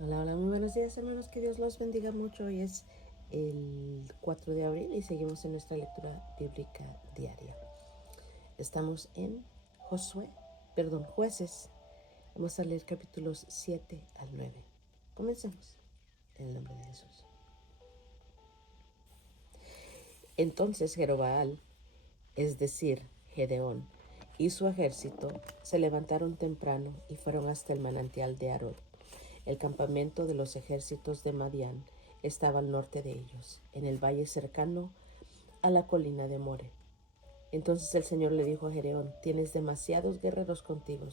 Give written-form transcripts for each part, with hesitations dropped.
Hola, hola, muy buenos días hermanos, que Dios los bendiga mucho. Hoy es el 4 de abril y seguimos en nuestra lectura bíblica diaria. Estamos en Jueces. Vamos a leer capítulos 7 al 9. Comencemos en el nombre de Jesús. Entonces Jerobaal, es decir, Gedeón, y su ejército se levantaron temprano y fueron hasta el manantial de Arod. El campamento de los ejércitos de Madián estaba al norte de ellos, en el valle cercano a la colina de More. Entonces el Señor le dijo a Gedeón: tienes demasiados guerreros contigo.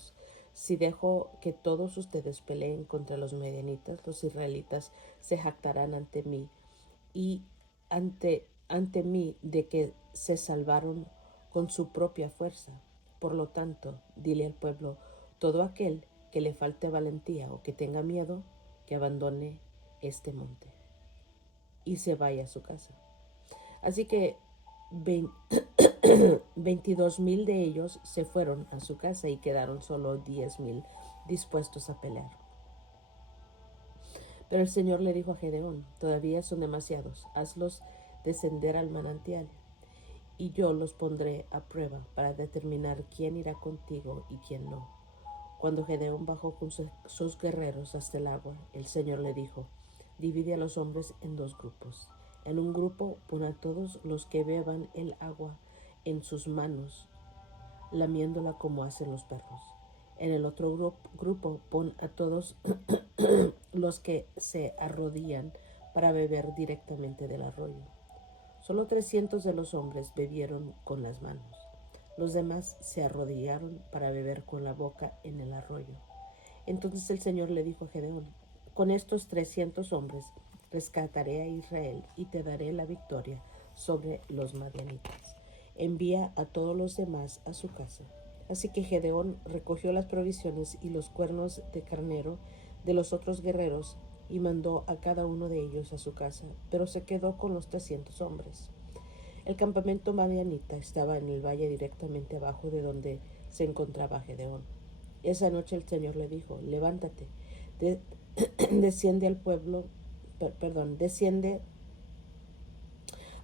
Si dejo que todos ustedes peleen contra los medianitas, los israelitas se jactarán ante mí y ante mí de que se salvaron con su propia fuerza. Por lo tanto, dile al pueblo: todo aquel que le falte valentía o que tenga miedo, que abandone este monte y se vaya a su casa. Así que 22,000 de ellos se fueron a su casa y quedaron solo 10,000 dispuestos a pelear. Pero el Señor le dijo a Gedeón: todavía son demasiados, hazlos descender al manantial, y yo los pondré a prueba para determinar quién irá contigo y quién no. Cuando Gedeón bajó con sus guerreros hasta el agua, el Señor le dijo: divide a los hombres en dos grupos. En un grupo pon a todos los que beban el agua en sus manos, lamiéndola como hacen los perros. En el otro grupo pon a todos los que se arrodillan para beber directamente del arroyo. Solo 300 de los hombres bebieron con las manos. Los demás se arrodillaron para beber con la boca en el arroyo. Entonces el Señor le dijo a Gedeón: con estos 300 hombres rescataré a Israel y te daré la victoria sobre los madianitas. Envía a todos los demás a su casa. Así que Gedeón recogió las provisiones y los cuernos de carnero de los otros guerreros y mandó a cada uno de ellos a su casa, pero se quedó con los 300 hombres. El campamento madianita estaba en el valle directamente abajo de donde se encontraba Gedeón. Esa noche el Señor le dijo: levántate, de, desciende al pueblo, desciende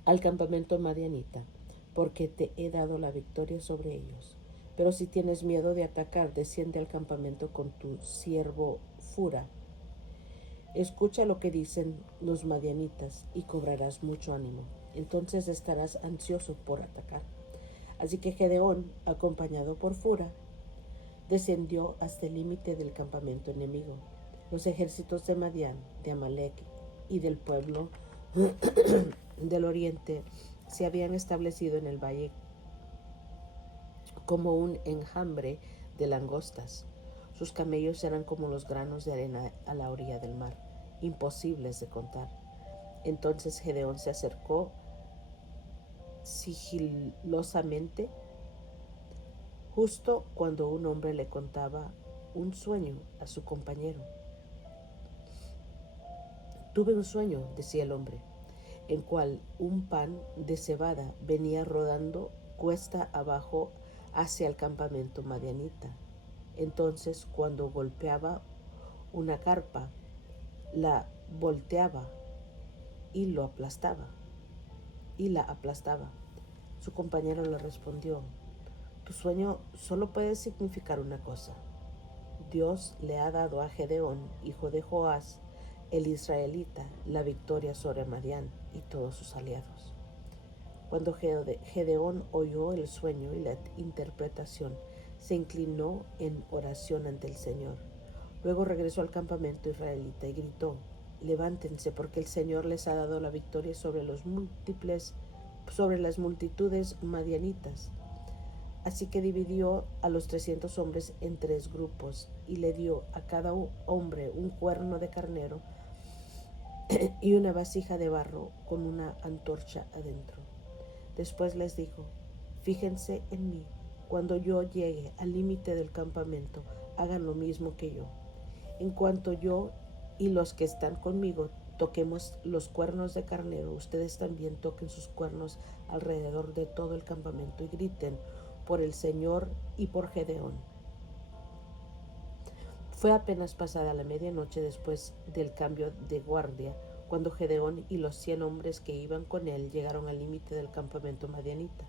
al campamento madianita, porque te he dado la victoria sobre ellos. Pero si tienes miedo de atacar, desciende al campamento con tu siervo Fura. Escucha lo que dicen los madianitas y cobrarás mucho ánimo. Entonces estarás ansioso por atacar. Así que Gedeón, acompañado por Fura, descendió hasta el límite del campamento enemigo. Los ejércitos de Madián, de Amalek y del pueblo del oriente se habían establecido en el valle como un enjambre de langostas. Sus camellos eran como los granos de arena a la orilla del mar, imposibles de contar. Entonces Gedeón se acercó sigilosamente, justo cuando un hombre le contaba un sueño a su compañero. Tuve un sueño, decía el hombre, en cual un pan de cebada venía rodando cuesta abajo hacia el campamento madianita. Entonces, cuando golpeaba una carpa, la volteaba y lo aplastaba, y la aplastaba. Su compañero le respondió: tu sueño solo puede significar una cosa. Dios le ha dado a Gedeón, hijo de Joás, el israelita, la victoria sobre Madián y todos sus aliados. Cuando Gedeón oyó el sueño y la interpretación, se inclinó en oración ante el Señor. Luego regresó al campamento israelita y gritó: levántense, porque el Señor les ha dado la victoria sobre las multitudes madianitas. Así que dividió a los 300 hombres en 3 grupos y le dio a cada hombre un cuerno de carnero y una vasija de barro con una antorcha adentro. Después les dijo: fíjense en mí. Cuando yo llegue al límite del campamento, hagan lo mismo que yo. En cuanto yo y los que están conmigo toquemos los cuernos de carnero, ustedes también toquen sus cuernos alrededor de todo el campamento y griten por el Señor y por Gedeón. Fue apenas pasada la medianoche después del cambio de guardia, cuando Gedeón y los 100 hombres que iban con él llegaron al límite del campamento madianita.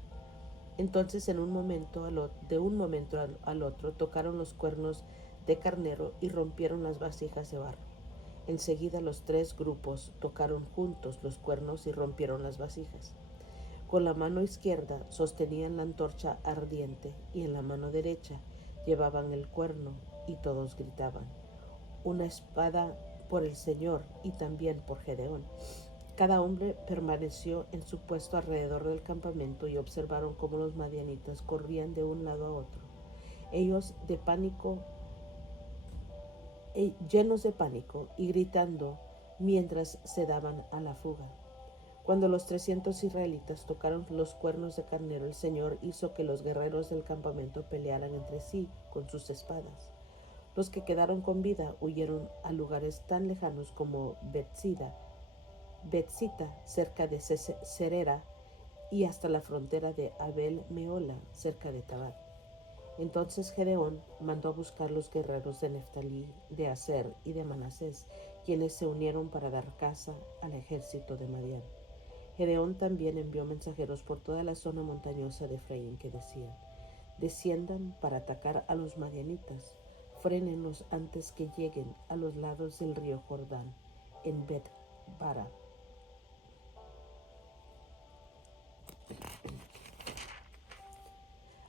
Entonces de un momento al otro tocaron los cuernos de carnero y rompieron las vasijas de barro. Enseguida los 3 grupos tocaron juntos los cuernos y rompieron las vasijas. Con la mano izquierda sostenían la antorcha ardiente y en la mano derecha llevaban el cuerno y todos gritaban: una espada por el Señor y también por Gedeón. Cada hombre permaneció en su puesto alrededor del campamento y observaron cómo los madianitas corrían de un lado a otro. Ellos de pánico, llenos de pánico y gritando mientras se daban a la fuga. Cuando los 300 israelitas tocaron los cuernos de carnero, el Señor hizo que los guerreros del campamento pelearan entre sí con sus espadas. Los que quedaron con vida huyeron a lugares tan lejanos como Betzita, cerca de Cerera, y hasta la frontera de Abel Meola, cerca de Tabar. Entonces Gedeón mandó a buscar los guerreros de Neftalí, de Aser y de Manasés, quienes se unieron para dar caza al ejército de Madián. Gedeón también envió mensajeros por toda la zona montañosa de Efraín que decían: desciendan para atacar a los madianitas, frénenlos antes que lleguen a los lados del río Jordán, en Bet-bara.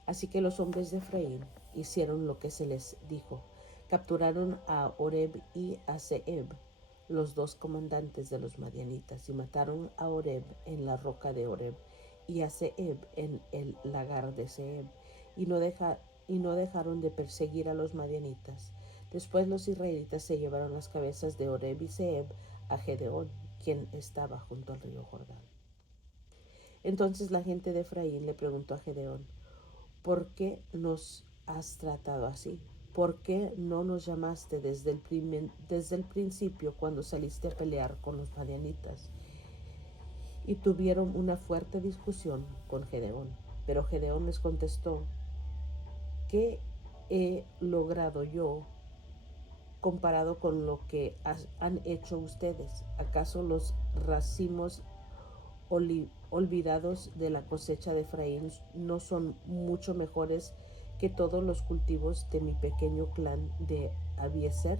Así que los hombres de Efraín hicieron lo que se les dijo. Capturaron a Oreb y a Zeeb, los 2 comandantes de los madianitas, y mataron a Oreb en la roca de Oreb y a Zeeb en el lagar de Zeeb, y no dejaron de perseguir a los madianitas. Después los israelitas se llevaron las cabezas de Oreb y Zeeb a Gedeón, quien estaba junto al río Jordán. Entonces la gente de Efraín le preguntó a Gedeón: ¿por qué nos has tratado así? ¿Por qué no nos llamaste desde el principio cuando saliste a pelear con los madianitas? Y tuvieron una fuerte discusión con Gedeón. Pero Gedeón les contestó: ¿qué he logrado yo comparado con lo que han hecho ustedes? ¿Acaso los racimos olvidados de la cosecha de Efraín no son mucho mejores que todos los cultivos de mi pequeño clan de Abiezer?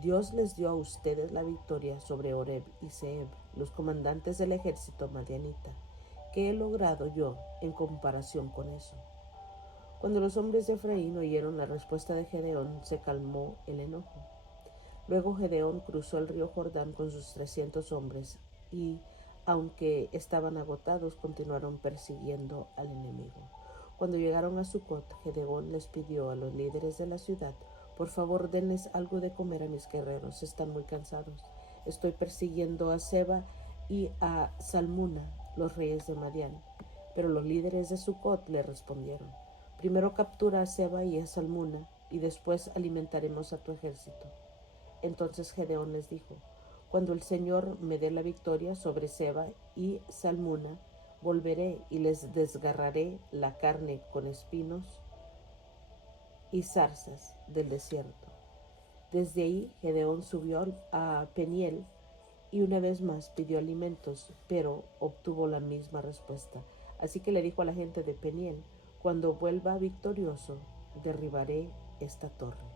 Dios les dio a ustedes la victoria sobre Oreb y Zeeb, los comandantes del ejército madianita. ¿Qué he logrado yo en comparación con eso? Cuando los hombres de Efraín oyeron la respuesta de Gedeón, se calmó el enojo. Luego Gedeón cruzó el río Jordán con sus 300 hombres y, aunque estaban agotados, continuaron persiguiendo al enemigo. Cuando llegaron a Sucot, Gedeón les pidió a los líderes de la ciudad: por favor, denles algo de comer a mis guerreros, están muy cansados. Estoy persiguiendo a Seba y a Salmuna, los reyes de Madián. Pero los líderes de Sucot le respondieron: primero captura a Seba y a Salmuna, y después alimentaremos a tu ejército. Entonces Gedeón les dijo: cuando el Señor me dé la victoria sobre Seba y Salmuna, volveré y les desgarraré la carne con espinos y zarzas del desierto. Desde ahí Gedeón subió a Peniel y una vez más pidió alimentos, pero obtuvo la misma respuesta. Así que le dijo a la gente de Peniel: cuando vuelva victorioso, derribaré esta torre.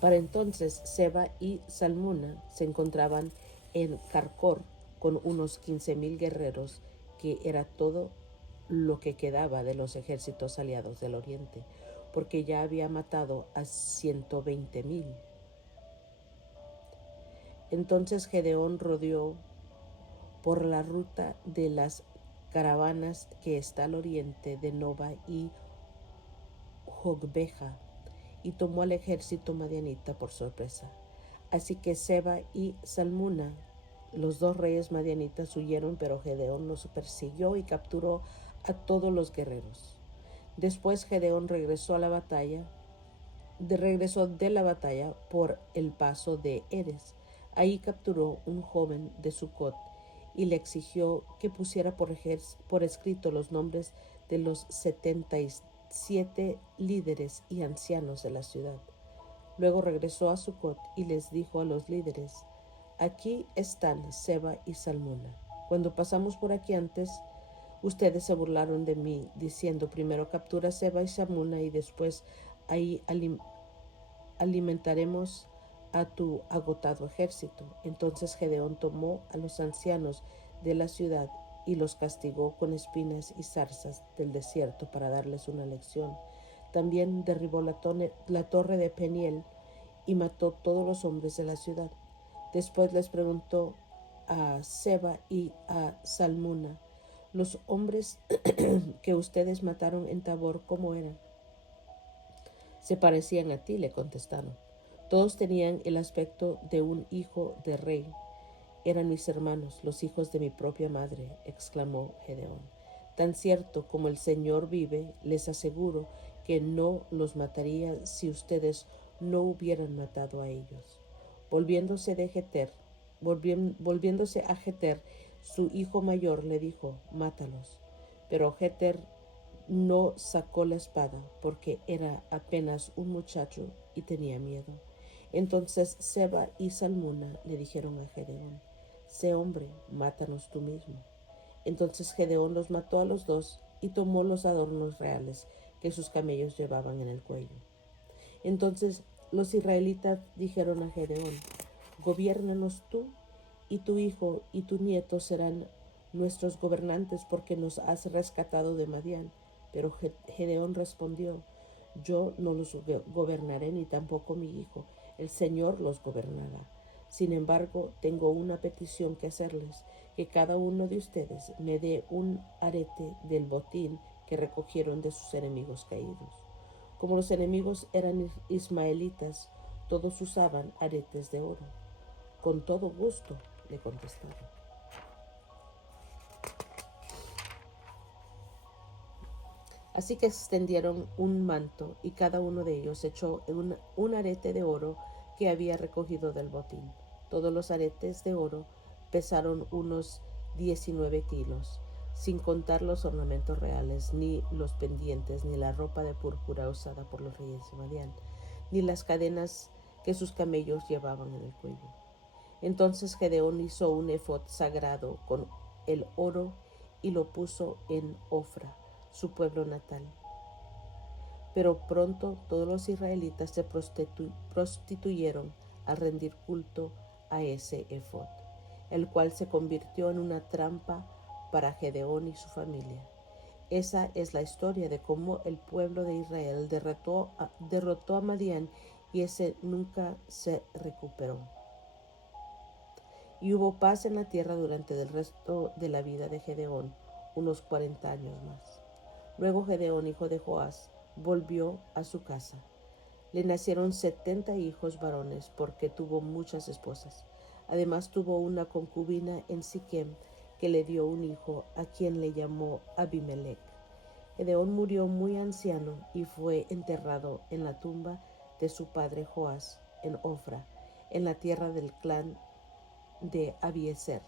Para entonces Seba y Salmuna se encontraban en Carcor con unos 15,000 guerreros, que era todo lo que quedaba de los ejércitos aliados del oriente, porque ya había matado a 120,000. Entonces Gedeón rodeó por la ruta de las caravanas que está al oriente de Nova y Jogbeja, y tomó al ejército madianita por sorpresa. Así que Seba y Salmuna, los 2 reyes madianitas, huyeron, pero Gedeón los persiguió y capturó a todos los guerreros. Después Gedeón regresó de la batalla por el paso de Eres. Ahí capturó un joven de Sucot y le exigió que pusiera por escrito los nombres de los 7 líderes y ancianos de la ciudad. Luego regresó a Sucot y les dijo a los líderes: aquí están Seba y Salmuna. Cuando pasamos por aquí antes, ustedes se burlaron de mí, diciendo: primero captura Seba y Salmuna y después ahí alimentaremos a tu agotado ejército. Entonces Gedeón tomó a los ancianos de la ciudad y los castigó con espinas y zarzas del desierto para darles una lección. También derribó la torre de Peniel y mató todos los hombres de la ciudad. Después les preguntó a Seba y a Salmuna: los hombres que ustedes mataron en Tabor, ¿cómo eran? Se parecían a ti, le contestaron. Todos tenían el aspecto de un hijo de rey. Eran mis hermanos, los hijos de mi propia madre, exclamó Gedeón. Tan cierto como el Señor vive, les aseguro que no los mataría si ustedes no hubieran matado a ellos. Volviéndose a Jeter, su hijo mayor le dijo: mátalos. Pero Jeter no sacó la espada porque era apenas un muchacho y tenía miedo. Entonces Seba y Salmuna le dijeron a Gedeón: sé hombre, mátanos tú mismo. Entonces Gedeón los mató a los dos y tomó los adornos reales que sus camellos llevaban en el cuello. Entonces los israelitas dijeron a Gedeón: gobiérnanos tú, y tu hijo y tu nieto serán nuestros gobernantes, porque nos has rescatado de Madián. Pero Gedeón respondió: yo no los gobernaré, ni tampoco mi hijo. El Señor los gobernará. Sin embargo, tengo una petición que hacerles: que cada uno de ustedes me dé un arete del botín que recogieron de sus enemigos caídos. Como los enemigos eran ismaelitas, todos usaban aretes de oro. Con todo gusto, le contestaron. Así que extendieron un manto y cada uno de ellos echó un arete de oro que había recogido del botín. Todos los aretes de oro pesaron unos 19 kilos, sin contar los ornamentos reales, ni los pendientes, ni la ropa de púrpura usada por los reyes de Madián, ni las cadenas que sus camellos llevaban en el cuello. Entonces Gedeón hizo un efod sagrado con el oro y lo puso en Ofra, su pueblo natal. Pero pronto todos los israelitas se prostituyeron al rendir culto a ese efod, el cual se convirtió en una trampa para Gedeón y su familia. Esa es la historia de cómo el pueblo de Israel derrotó a Madián, y ese nunca se recuperó. Y hubo paz en la tierra durante el resto de la vida de Gedeón, unos 40 años más. Luego Gedeón, hijo de Joás, volvió a su casa. Le nacieron 70 hijos varones, porque tuvo muchas esposas. Además tuvo una concubina en Siquem, que le dio un hijo, a quien le llamó Abimelech. Gedeón murió muy anciano y fue enterrado en la tumba de su padre Joás en Ofra, en la tierra del clan de Abiezer.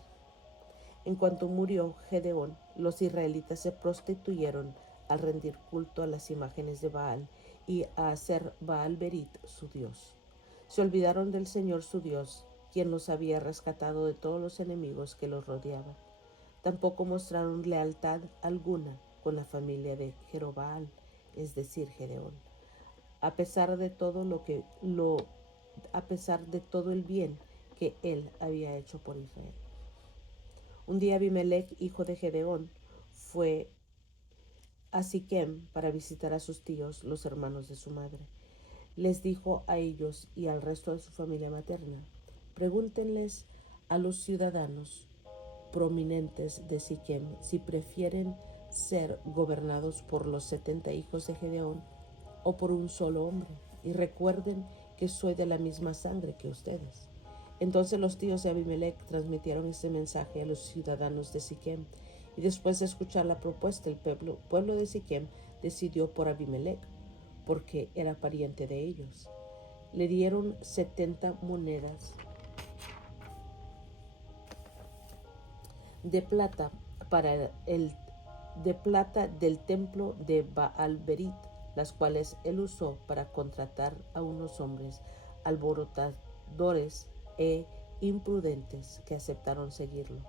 En cuanto murió Gedeón, los israelitas se prostituyeron al rendir culto a las imágenes de Baal y a hacer Baal-Berit su dios. Se olvidaron del Señor su Dios, quien los había rescatado de todos los enemigos que los rodeaban. Tampoco mostraron lealtad alguna con la familia de Jerobaal, es decir, Gedeón, a pesar de todo el bien que él había hecho por Israel. Un día Abimelech, hijo de Gedeón, fue a Siquem para visitar a sus tíos, los hermanos de su madre. Les dijo a ellos y al resto de su familia materna: pregúntenles a los ciudadanos prominentes de Siquem si prefieren ser gobernados por los 70 hijos de Gedeón o por un solo hombre, y recuerden que soy de la misma sangre que ustedes. Entonces los tíos de Abimelech transmitieron este mensaje a los ciudadanos de Siquem, y después de escuchar la propuesta, el pueblo de Siquem decidió por Abimelech, porque era pariente de ellos. Le dieron 70 monedas de plata del templo de Baal-Berit las cuales él usó para contratar a unos hombres alborotadores e imprudentes que aceptaron seguirlo.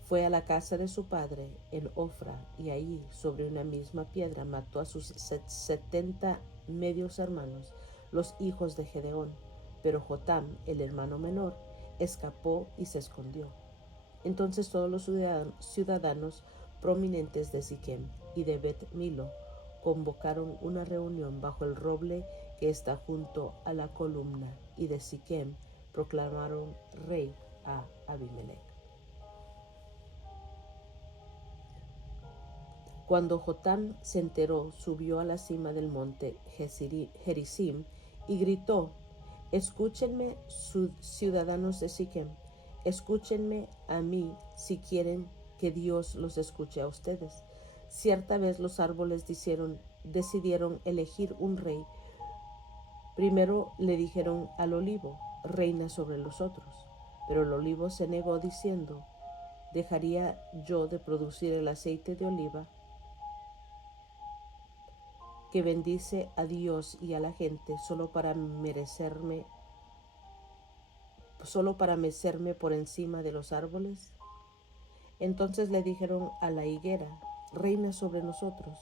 Fue a la casa de su padre en Ofra y allí, sobre una misma piedra, mató a sus 70 medios hermanos, los hijos de Gedeón. Pero Jotam, el hermano menor, escapó y se escondió. Entonces todos los ciudadanos prominentes de Siquem y de Bet Milo convocaron una reunión bajo el roble que está junto a la columna, y de Siquem proclamaron rey a Abimelech. Cuando Jotam se enteró, subió a la cima del monte Gerizim y gritó: escúchenme, ciudadanos de Siquem, escúchenme a mí si quieren que Dios los escuche a ustedes. Cierta vez los árboles decidieron elegir un rey. Primero le dijeron al olivo: reina sobre los otros. Pero el olivo se negó diciendo: ¿dejaría yo de producir el aceite de oliva que bendice a Dios y a la gente solo para mecerme por encima de los árboles? Entonces le dijeron a la higuera: reina sobre nosotros.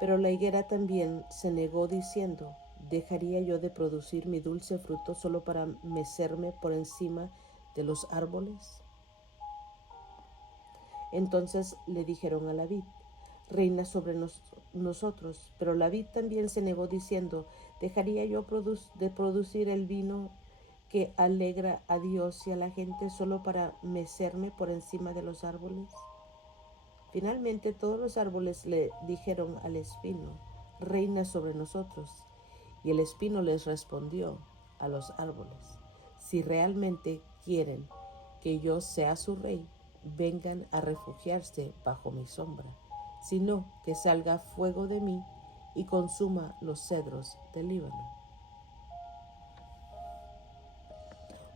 Pero la higuera también se negó diciendo: ¿dejaría yo de producir mi dulce fruto solo para mecerme por encima de los árboles? Entonces le dijeron a la vid: reina sobre nosotros. Pero la vid también se negó diciendo: ¿dejaría yo de producir el vino que alegra a Dios y a la gente solo para mecerme por encima de los árboles? Finalmente todos los árboles le dijeron al espino: reina sobre nosotros. Y el espino les respondió a los árboles: si realmente quieren que yo sea su rey, vengan a refugiarse bajo mi sombra. Si no, que salga fuego de mí y consuma los cedros del Líbano.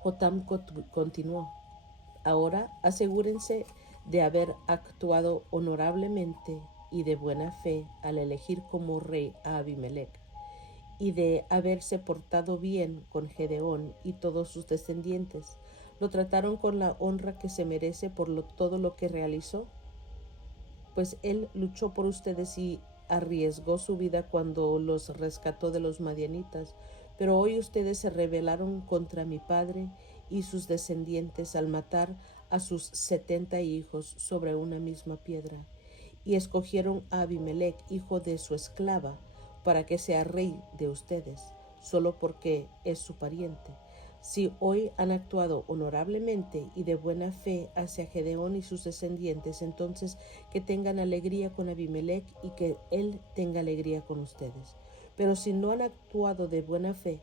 Jotam continuó: ahora asegúrense de haber actuado honorablemente y de buena fe al elegir como rey a Abimelech, y de haberse portado bien con Gedeón y todos sus descendientes. ¿Lo trataron con la honra que se merece por todo lo que realizó? Pues él luchó por ustedes y arriesgó su vida cuando los rescató de los madianitas. Pero hoy ustedes se rebelaron contra mi padre y sus descendientes al matar a sus 70 hijos sobre una misma piedra, y escogieron a Abimelech, hijo de su esclava, para que sea rey de ustedes, solo porque es su pariente. Si hoy han actuado honorablemente y de buena fe hacia Gedeón y sus descendientes, entonces que tengan alegría con Abimelech y que él tenga alegría con ustedes. Pero si no han actuado de buena fe,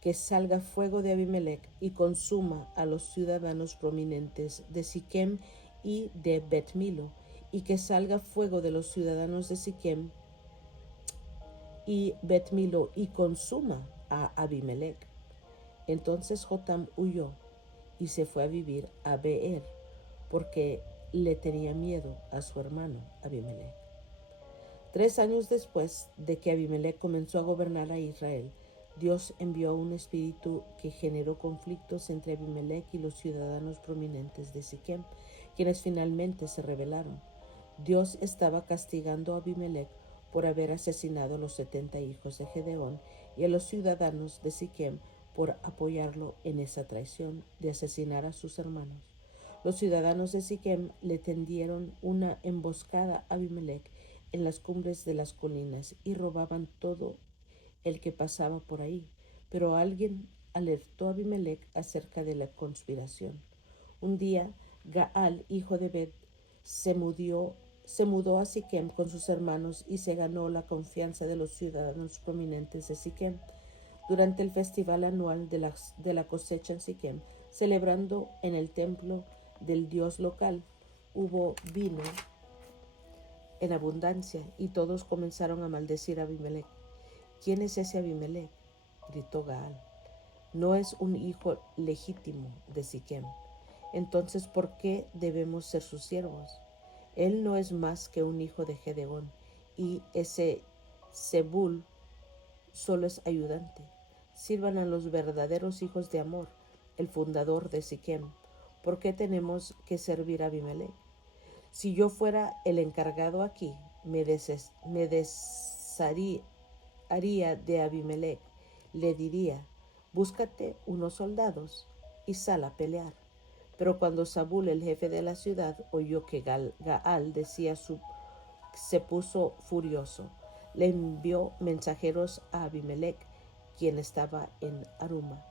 que salga fuego de Abimelech y consuma a los ciudadanos prominentes de Siquem y de Bet Milo, y que salga fuego de los ciudadanos de Siquem y Bet Milo y consuma a Abimelech. Entonces Jotam huyó y se fue a vivir a Beer, porque le tenía miedo a su hermano Abimelech. 3 años después de que Abimelech comenzó a gobernar a Israel, Dios envió un espíritu que generó conflictos entre Abimelech y los ciudadanos prominentes de Siquem, quienes finalmente se rebelaron. Dios estaba castigando a Abimelech por haber asesinado a los 70 hijos de Gedeón y a los ciudadanos de Siquem por apoyarlo en esa traición de asesinar a sus hermanos. Los ciudadanos de Siquem le tendieron una emboscada a Abimelech en las cumbres de las colinas y robaban todo el que pasaba por ahí. Pero alguien alertó a Abimelech acerca de la conspiración. Un día, Gaal, hijo de Bet, se mudó a Siquem con sus hermanos y se ganó la confianza de los ciudadanos prominentes de Siquem. Durante el festival anual de la cosecha en Siquem, celebrando en el templo del dios local, hubo vino en abundancia y todos comenzaron a maldecir a Abimelech. ¿Quién es ese Abimelech?, gritó Gaal. No es un hijo legítimo de Siquem. Entonces, ¿por qué debemos ser sus siervos? Él no es más que un hijo de Gedeón, y ese Zebul solo es ayudante. Sirvan a los verdaderos hijos de Amor, el fundador de Siquem. ¿Por qué tenemos que servir a Abimelech? Si yo fuera el encargado aquí, me desharía de Abimelech. Le diría, búscate unos soldados y sal a pelear. Pero cuando Sabul, el jefe de la ciudad, oyó que Gaal decía se puso furioso. Le envió mensajeros a Abimelech, quien estaba en Aruma,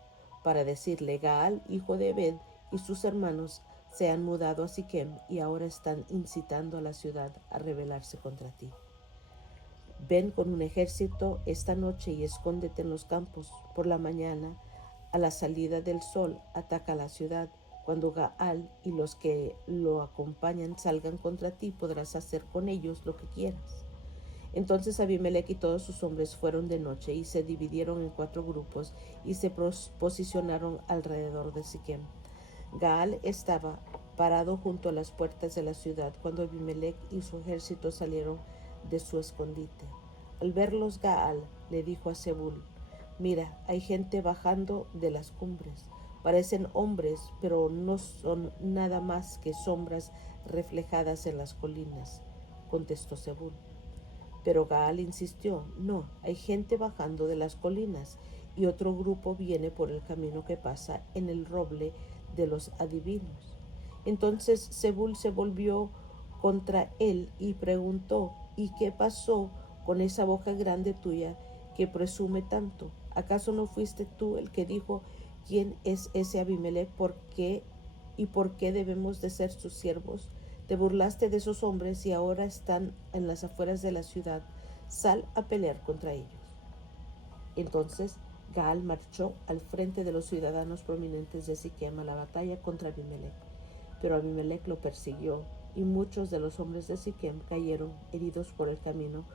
para decirle, Gaal, hijo de Ebed, y sus hermanos se han mudado a Siquem y ahora están incitando a la ciudad a rebelarse contra ti. Ven con un ejército esta noche y escóndete en los campos. Por la mañana, a la salida del sol, ataca la ciudad. Cuando Gaal y los que lo acompañan salgan contra ti, podrás hacer con ellos lo que quieras. Entonces Abimelech y todos sus hombres fueron de noche y se dividieron en 4 grupos y se posicionaron alrededor de Siquem. Gaal estaba parado junto a las puertas de la ciudad cuando Abimelech y su ejército salieron de su escondite. Al verlos, Gaal le dijo a Zebul, mira, hay gente bajando de las cumbres. Parecen hombres, pero no son nada más que sombras reflejadas en las colinas, contestó Zebul. Pero Gaal insistió, no, hay gente bajando de las colinas y otro grupo viene por el camino que pasa en el roble de los adivinos. Entonces Zebul se volvió contra él y preguntó, ¿y qué pasó con esa boca grande tuya que presume tanto? ¿Acaso no fuiste tú el que dijo, quién es ese Abimelech? ¿Por qué y por qué debemos de ser sus siervos? Te burlaste de esos hombres y ahora están en las afueras de la ciudad. Sal a pelear contra ellos. Entonces Gaal marchó al frente de los ciudadanos prominentes de Siquem a la batalla contra Abimelech. Pero Abimelech lo persiguió y muchos de los hombres de Siquem cayeron heridos por el camino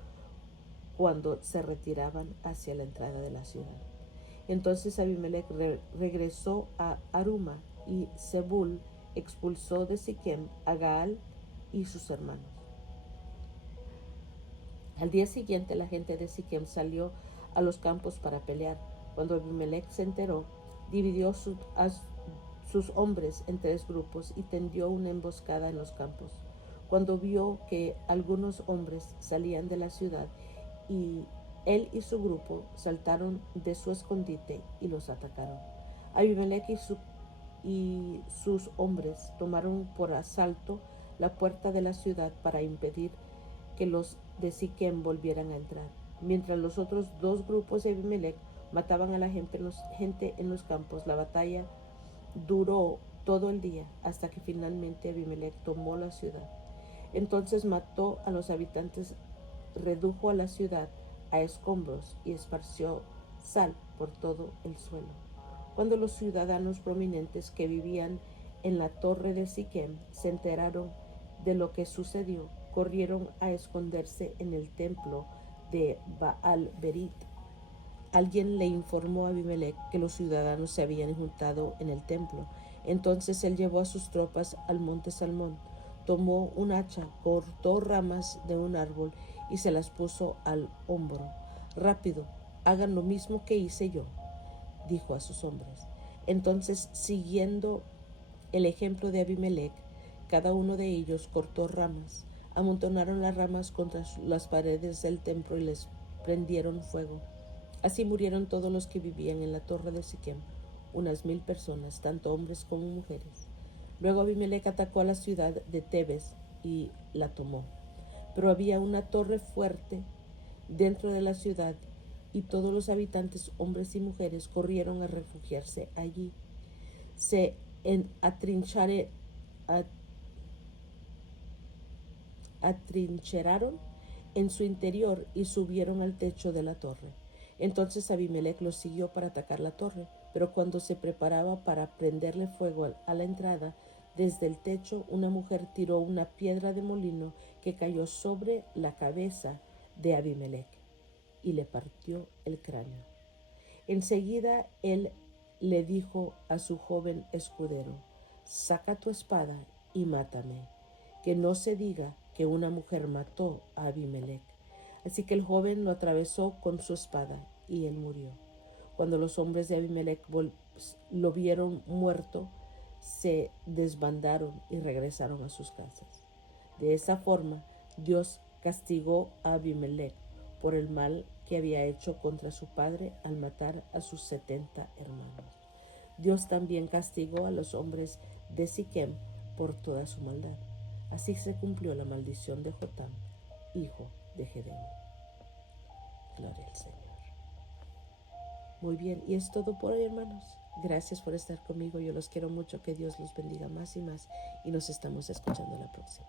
cuando se retiraban hacia la entrada de la ciudad. Entonces Abimelech regresó a Aruma y Zebul expulsó de Siquem a Gaal y sus hermanos. Al día siguiente la gente de Siquem salió a los campos para pelear. Cuando Abimelech se enteró, dividió a sus hombres en 3 grupos y tendió una emboscada en los campos. Cuando vio que algunos hombres salían de la ciudad, y él y su grupo saltaron de su escondite y los atacaron. Abimelech y sus hombres tomaron por asalto la puerta de la ciudad para impedir que los de Siquem volvieran a entrar, mientras los otros 2 grupos de Abimelech mataban a la gente en los campos. La batalla duró todo el día hasta que finalmente Abimelech tomó la ciudad. Entonces mató a los habitantes, redujo a la ciudad a escombros y esparció sal por todo el suelo. Cuando los ciudadanos prominentes que vivían en la torre de Siquem se enteraron de lo que sucedió, corrieron a esconderse en el templo de Baal Berit. Alguien le informó a Abimelech que los ciudadanos se habían juntado en el templo. Entonces él llevó a sus tropas al monte Salmón, tomó un hacha, cortó ramas de un árbol y se las puso al hombro. Rápido, hagan lo mismo que hice yo, dijo a sus hombres. Entonces, siguiendo el ejemplo de Abimelech, cada uno de ellos cortó ramas, amontonaron las ramas contra las paredes del templo y les prendieron fuego. Así murieron todos los que vivían en la torre de Siquem, unas 1000 personas, tanto hombres como mujeres. Luego Abimelech atacó a la ciudad de Tebes y la tomó. Pero había una torre fuerte dentro de la ciudad y todos los habitantes, hombres y mujeres, corrieron a refugiarse allí. Se atrincheraron en su interior y subieron al techo de la torre. Entonces Abimelech los siguió para atacar la torre, pero cuando se preparaba para prenderle fuego a la entrada, desde el techo una mujer tiró una piedra de molino que cayó sobre la cabeza de Abimelech y le partió el cráneo. Enseguida él le dijo a su joven escudero, saca tu espada y mátame, que no se diga que una mujer mató a Abimelech. Así que el joven lo atravesó con su espada y él murió. Cuando los hombres de Abimelech lo vieron muerto, se desbandaron y regresaron a sus casas. De esa forma, Dios castigó a Abimelech por el mal que había hecho contra su padre al matar a sus 70 hermanos. Dios también castigó a los hombres de Siquem por toda su maldad. Así se cumplió la maldición de Jotam, hijo de Gedeón. Gloria al Señor. Muy bien, y es todo por hoy, hermanos. Gracias por estar conmigo. Yo los quiero mucho. Que Dios los bendiga más y más. Y nos estamos escuchando la próxima.